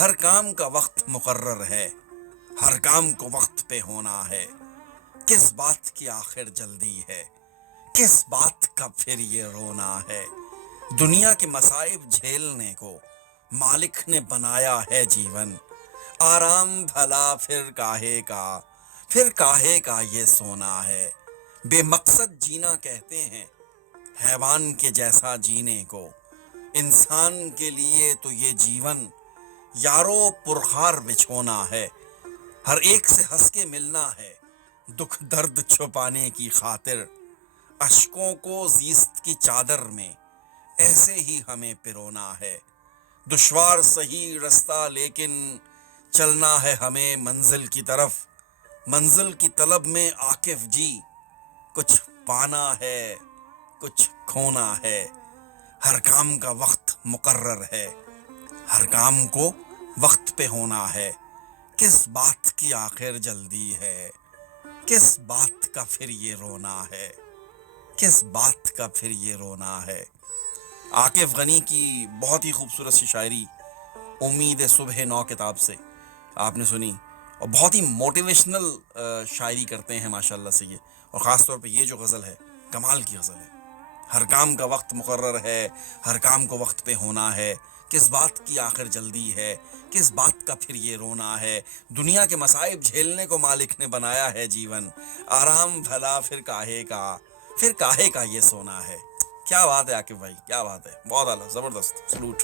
ہر کام کا وقت مقرر ہے، ہر کام کو وقت پہ ہونا ہے، کس بات کی آخر جلدی ہے، کس بات کا پھر یہ رونا ہے۔ دنیا کے مصائب جھیلنے کو مالک نے بنایا ہے جیون، آرام بھلا پھر کاہے کا یہ سونا ہے۔ بے مقصد جینا کہتے ہیں حیوان کے جیسا جینے کو، انسان کے لیے تو یہ جیون یارو پرخار بچھونا ہے۔ ہر ایک سے ہنس کے ملنا ہے، دکھ درد چھپانے کی خاطر، اشکوں کو زیست کی چادر میں ایسے ہی ہمیں پرونا ہے۔ دشوار صحیح رستہ لیکن چلنا ہے ہمیں منزل کی طرف، منزل کی طلب میں عاقف جی، کچھ پانا ہے کچھ کھونا ہے۔ ہر کام کا وقت مقرر ہے، ہر کام کو وقت پہ ہونا ہے، کس بات کی آخر جلدی ہے، کس بات کا پھر یہ رونا ہے، کس بات کا پھر یہ رونا ہے۔ عاقف غنی کی بہت ہی خوبصورت سی شاعری امید صبح نو کتاب سے آپ نے سنی، اور بہت ہی موٹیویشنل شاعری کرتے ہیں ماشاءاللہ سے یہ، اور خاص طور پہ یہ جو غزل ہے کمال کی غزل ہے۔ ہر کام کا وقت مقرر ہے، ہر کام کو وقت پہ ہونا ہے، کس بات کی آخر جلدی ہے، کس بات کا پھر یہ رونا ہے۔ دنیا کے مصائب جھیلنے کو مالک نے بنایا ہے جیون، آرام بھلا پھر کاہے کا یہ سونا ہے۔ کیا بات ہے عاقب بھائی، کیا بات ہے، بہت اعلیٰ، زبردست، سلوٹ۔